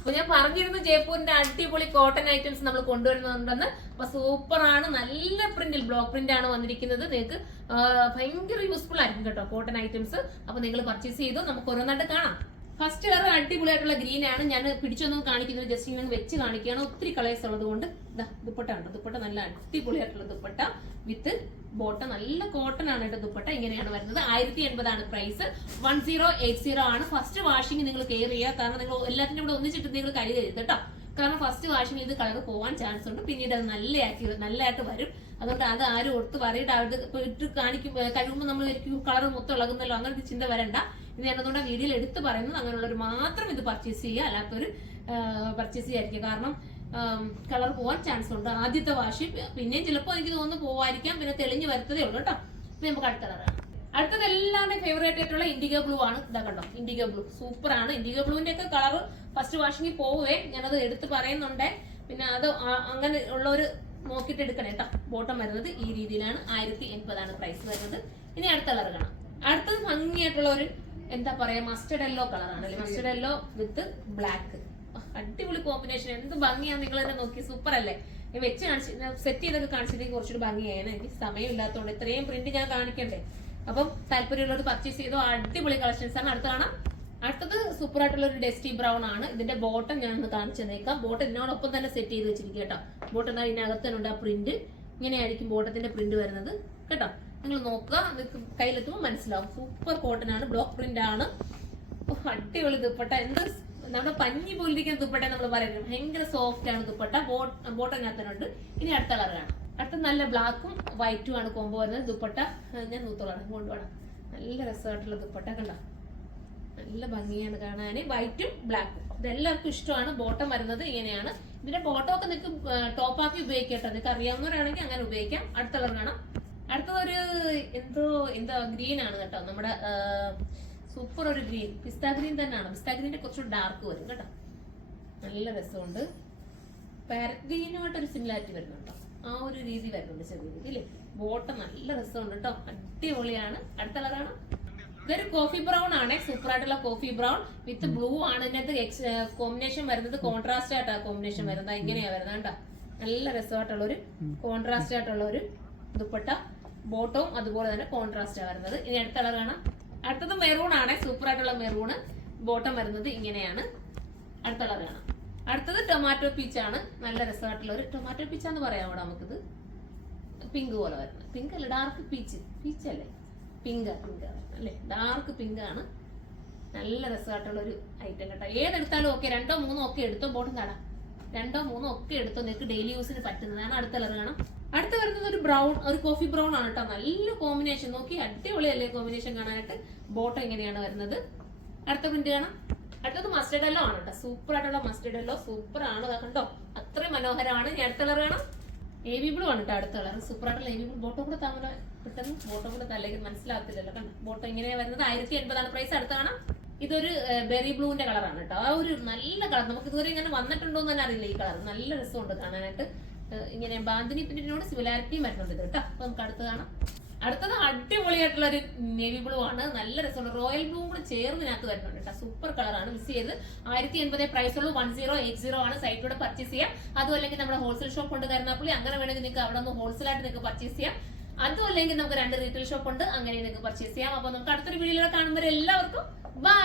അപ്പൊ ഞാൻ പറഞ്ഞിരുന്നു ജയ്പൂരിന്റെ അടിപൊളി കോട്ടൺ ഐറ്റംസ് നമ്മൾ കൊണ്ടുവരുന്നുണ്ടെന്ന്. അപ്പൊ സൂപ്പറാണ്, നല്ല പ്രിന്റിൽ ബ്ലോക്ക് പ്രിന്റ് ആണ് വന്നിരിക്കുന്നത്. നിങ്ങൾക്ക് ഭയങ്കര യൂസ്ഫുൾ ആയിരിക്കും കേട്ടോ കോട്ടൺ ഐറ്റംസ്. അപ്പൊ നിങ്ങൾ പർച്ചേസ് ചെയ്തു. നമുക്ക് ഓരോന്നായിട്ട് കാണാം. ഫസ്റ്റ് കളർ അടിപൊളിയായിട്ടുള്ള ഗ്രീൻ ആണ്. ഞാൻ പിടിച്ചൊന്നും കാണിക്കുന്നത്, ജസ്റ്റ് ഇങ്ങനെ വെച്ച് കാണിക്കുകയാണ്. ഒത്തിരി കളേഴ്സ് ഉള്ളത് കൊണ്ട് ദുപ്പട്ട ഉണ്ട്. ദുപ്പട്ട നല്ല അടിപൊളിയായിട്ടുള്ള ദുപ്പട്ട വിത്ത് ബോട്ടം, നല്ല കോട്ടൺ ആണ് കേട്ടോ ദുപ്പട്ട. ഇങ്ങനെയാണ് വരുന്നത്. 1080 ആണ് പ്രൈസ്. 1080 ആണ്. ഫസ്റ്റ് വാഷിംഗ് നിങ്ങൾ കെയർ ചെയ്യുക, കാരണം നിങ്ങൾ എല്ലാത്തിനും കൂടെ ഒന്നിച്ചിട്ട് നിങ്ങൾ കരുതരുത് കേട്ടോ. കാരണം ഫസ്റ്റ് വാഷിംഗ് ഇത് കളർ പോവാൻ ചാൻസ് ഉണ്ട്. പിന്നീട് അത് നല്ലതായിട്ട് വരും. അതുകൊണ്ട് അത് ആരും ഒത്ത് പറയിട്ട് അത് ഇട്ട് കാണിക്കും, കഴിയുമ്പോൾ നമ്മൾ കളർ മൊത്തം ഇളകുന്നല്ലോ, അങ്ങനത്തെ ചിന്ത വരണ്ട. ഇത് എന്നതുകൊണ്ട് വീഡിയോയിൽ എടുത്ത് പറയുന്നത് അങ്ങനെയുള്ളവർ മാത്രം ഇത് പർച്ചേസ് ചെയ്യുക, അല്ലാത്തൊരു പർച്ചേസ് ചെയ്യാതിരിക്കുക. കാരണം കളർ പോവാൻ ചാൻസ് ഉണ്ട് ആദ്യത്തെ വാഷ്. പിന്നെയും ചിലപ്പോൾ എനിക്ക് തോന്നുന്നു പോവായിരിക്കാം, പിന്നെ തെളിഞ്ഞ് വരത്തതേ ഉള്ളൂ കേട്ടോ. ഇപ്പൊ നമുക്ക് അടുത്ത കളറാണ്. അടുത്തത് എല്ലാവരുടെയും ഫേവറേറ്റ് ആയിട്ടുള്ള ഇൻഡിഗോ ബ്ലൂ ആണ്. ഇതാ കണ്ടോ, ഇൻഡിഗോ ബ്ലൂ സൂപ്പർ ആണ്. ഇൻഡിഗോ ബ്ലൂവിന്റെ ഒക്കെ കളർ ഫസ്റ്റ് വാഷിംഗ് പോവേ, ഞാനത് എടുത്ത് പറയുന്നുണ്ടേ. പിന്നെ അത് അങ്ങനെ ഉള്ളവര് നോക്കിയിട്ട് എടുക്കണം കേട്ടോ. ബോട്ടം വരുന്നത് ഈ രീതിയിലാണ്. 1080 ആണ് പ്രൈസ് വരുന്നത്. ഇനി അടുത്ത കളർ കാണാം. അടുത്തത് ഭംഗിയായിട്ടുള്ള ഒരു എന്താ പറയാ, മസ്റ്റർഡ് യെല്ലോ കളറാണ്. മസ്റ്റർഡ് യെല്ലോ വിത്ത് ബ്ലാക്ക്, അടിപൊളി കോമ്പിനേഷൻ. എന്ത് ഭംഗിയാണ്, നിങ്ങൾ തന്നെ നോക്കി, സൂപ്പർ അല്ലേ. വെച്ച് കാണിച്ച് സെറ്റ് ചെയ്തൊക്കെ കാണിച്ചിട്ടുണ്ടെങ്കിൽ കുറച്ചൊരു ഭംഗിയായിരുന്നു. എനിക്ക് സമയമില്ലാത്തതുകൊണ്ട് ഇത്രയും പ്രിന്റ് ഞാൻ കാണിക്കണ്ടേ. അപ്പം താല്പര്യമുള്ളവർ പർച്ചേസ് ചെയ്തോ. അടിപൊളി കളക്ഷൻസ് ആണ്. അടുത്ത കാണാം. അടുത്തത് സൂപ്പർ ആയിട്ടുള്ള ഒരു ഡസ്റ്റി ബ്രൗൺ ആണ്. ഇതിന്റെ ബോട്ടം ഞാൻ ഒന്ന് കാണിച്ചു തന്നേക്കാം. ബോട്ടം ഇതിനോടൊപ്പം തന്നെ സെറ്റ് ചെയ്ത് വെച്ചിരിക്കും കേട്ടോ. ബോട്ടം ഇതിനകത്ത് തന്നെ ഉണ്ട് ആ പ്രിന്റ്. ഇങ്ങനെയായിരിക്കും ബോട്ടത്തിന്റെ പ്രിന്റ് വരുന്നത് കേട്ടോ. നിങ്ങൾ നോക്കുക, കയ്യിലെത്തുമ്പോൾ മനസ്സിലാവും. സൂപ്പർ കോട്ടൺ ആണ്, ബ്ലോക്ക് പ്രിന്റ് ആണ്. അടിപൊളി ദുപ്പട്ട. എന്ത് നമ്മുടെ പഞ്ഞി പോലിരിക്കുന്ന ദുപ്പട്ട നമ്മൾ പറയുന്നത്. ഭയങ്കര സോഫ്റ്റ് ആണ് ദുപ്പട്ട. ബോട്ടം ഇതിനകത്തുണ്ട്. ഇനി അടുത്ത കളർ കാണാം. അടുത്ത നല്ല ബ്ലാക്കും വൈറ്റും ആണ് കോമ്പോ വരുന്നത്. ദുപ്പട്ട ഞാൻ നൂത്തോളാണ് കൊണ്ടുപോകണം. നല്ല രസമായിട്ടുള്ള ദുപ്പട്ട കണ്ടോ, നല്ല ഭംഗിയാണ് കാണാൻ. വൈറ്റും ബ്ലാക്കും ഇതെല്ലാവർക്കും ഇഷ്ടമാണ്. ബോട്ടം വരുന്നത് ഇങ്ങനെയാണ്. ഇതിന്റെ ബോട്ടം ഒക്കെ നിങ്ങൾക്ക് ടോപ്പാക്കി ഉപയോഗിക്കട്ടോ. നിങ്ങൾക്ക് അറിയാവുന്നവരാണെങ്കിൽ അങ്ങനെ ഉപയോഗിക്കാം. അടുത്ത കളർ കാണാം. അടുത്തതൊരു എന്തോ ഗ്രീൻ ആണ് കേട്ടോ. നമ്മുടെ സൂപ്പർ ഒരു ഗ്രീൻ, പിസ്ത ഗ്രീൻ തന്നെയാണ്. പിസ്ത ഗ്രീന്റെ കുറച്ചുകൂടി ഡാർക്ക് വരും കേട്ടോ. നല്ല രസമുണ്ട്. പാരറ്റ് ഗ്രീനുമായിട്ടൊരു സിമിലാരിറ്റി വരുന്നുണ്ടോ, ആ ഒരു രീതി വരുന്നുണ്ട് ചെറിയ രീതി അല്ലേ. ബോട്ടം നല്ല രസമുണ്ട് കേട്ടോ, അടിപൊളിയാണ്. അടുത്ത കളറാണ്. ഇതൊരു കോഫി ബ്രൗൺ ആണ്. സൂപ്പർ ആയിട്ടുള്ള കോഫി ബ്രൗൺ വിത്ത് ബ്ലൂ ആണ്. ഇതിനകത്ത് കോമ്പിനേഷൻ വരുന്നത് കോൺട്രാസ്റ്റ് ആയിട്ടാ കോമ്പിനേഷൻ വരുന്നത്. ഇങ്ങനെയാ വരുന്നത് കേട്ടോ. നല്ല രസമായിട്ടുള്ള ഒരു കോൺട്രാസ്റ്റ് ആയിട്ടുള്ള ഒരു ദുപ്പട്ട. ബോട്ടവും അതുപോലെ തന്നെ കോൺട്രാസ്റ്റ് വരുന്നത്. ഇനി അടുത്ത കളർ കാണാം. അടുത്തത് മെറൂൺ ആണ്. സൂപ്പർ ആയിട്ടുള്ള മെറൂണ്. ബോട്ടം വരുന്നത് ഇങ്ങനെയാണ്. അടുത്ത കളർ കാണാം. അടുത്തത് ടൊമാറ്റോ പീച്ച് ആണ്. നല്ല രസമായിട്ടുള്ള ഒരു ടൊമാറ്റോ പീച്ചാന്ന് പറയാം നമുക്കിത്. പിങ്ക് പോലെ വരുന്നത്. പിങ്ക് അല്ല, ഡാർക്ക് പീച്ച് അല്ലേ, പിങ്ക് അല്ലേ, ഡാർക്ക് പിങ്ക് ആണ്. നല്ല രസമായിട്ടുള്ള ഒരു ഐറ്റം കേട്ടോ. ഏതെടുത്താലും ഓക്കെ, 2 3 ഒക്കെ എടുത്തോ. ബോട്ടം കാണാം, 2 3 ഒക്കെ എടുത്തോ. നിങ്ങൾക്ക് ഡെയിലി യൂസിന് പറ്റുന്നതാണ്. അടുത്ത കളർ കാണാം. അടുത്ത വരുന്നത് ഒരു ബ്രൗൺ, ഒരു കോഫി ബ്രൗൺ ആണ് കേട്ടോ. നല്ല കോമ്പിനേഷൻ, നോക്കി അടിപൊളിയല്ലേ കോമ്പിനേഷൻ കാണാനായിട്ട്. ബോട്ടം ഇങ്ങനെയാണ് വരുന്നത്. അടുത്ത പ്രിന്റ് കാണാം. അടുത്തത് മസ്റ്റർഡ് യെല്ലോ ആണ് കേട്ടോ. സൂപ്പർ ആയിട്ടുള്ള മസ്റ്റർഡ് യെല്ലോ, സൂപ്പർ ആണ് കണ്ടോ, അത്രയും മനോഹരമാണ്. ഇനി അടുത്ത കളർ കാണാം. നേവി ബ്ലൂ ആണ് കേട്ടോ അടുത്ത കളർ. സൂപ്പർ ആയിട്ടുള്ള നേവി ബ്ലൂ. ബോട്ടം കൂടെ താമര പെട്ടെന്ന് ബോട്ടം കൂടെ തലേക്ക് മനസ്സിലാകത്തില്ലല്ലോ കണ്ടോ. ബോട്ടം ഇങ്ങനെയാ വരുന്നത്. 1080 ആണ് പ്രൈസ്. അടുത്ത കാണാം. ഇതൊരു ബെറി ബ്ലൂവിന്റെ കളറാണ് കേട്ടോ. ആ ഒരു നല്ല കളർ, നമുക്ക് ഇതുവരെ ഇങ്ങനെ വന്നിട്ടുണ്ടോ എന്ന് തന്നെ അറിയില്ല. ഈ കളർ നല്ല രസമുണ്ട് കാണാനായിട്ട്. ഇങ്ങനെ ബാന്തിനി പ്രിന്റിനോട് സിമിലാരിറ്റിയും വരുന്നുണ്ട് ഇത് കേട്ടോ. അപ്പൊ നമുക്ക് അടുത്ത് കാണാം. അടുത്തത് അടിപൊളിയായിട്ടുള്ള ഒരു നേവി ബ്ലൂ ആണ്. നല്ല രസമുണ്ട്. റോയൽ ബ്ലൂ കൂടെ ചേർന്നിനകത്ത് വരുന്നുണ്ട് കേട്ടോ. സൂപ്പർ കളറാണ്. മിസ് ചെയ്ത് 1080 പ്രൈസ് ഉള്ളൂ. 1080 ആണ്. സൈറ്റിലൂടെ പർച്ചേസ് ചെയ്യാം. അതും അല്ലെങ്കിൽ നമ്മുടെ ഹോൾസെയിൽ ഷോപ്പ് ഉണ്ട് കരുനാപ്പള്ളി. അങ്ങനെ വേണമെങ്കിൽ നിങ്ങൾക്ക് അവിടെ നിന്ന് ഹോൾസെയിലായിട്ട് നിങ്ങൾക്ക് പർച്ചേസ് ചെയ്യാം. അതും അല്ലെങ്കിൽ നമുക്ക് 2 റീറ്റെയിൽ ഷോപ്പ് ഉണ്ട്, അങ്ങനെ നിങ്ങൾക്ക് പർച്ചേസ് ചെയ്യാം. അപ്പൊ നമുക്ക് അടുത്തൊരു വീഡിയോയിലൂടെ കാണുമ്പോൾ എല്ലാവർക്കും ബൈ.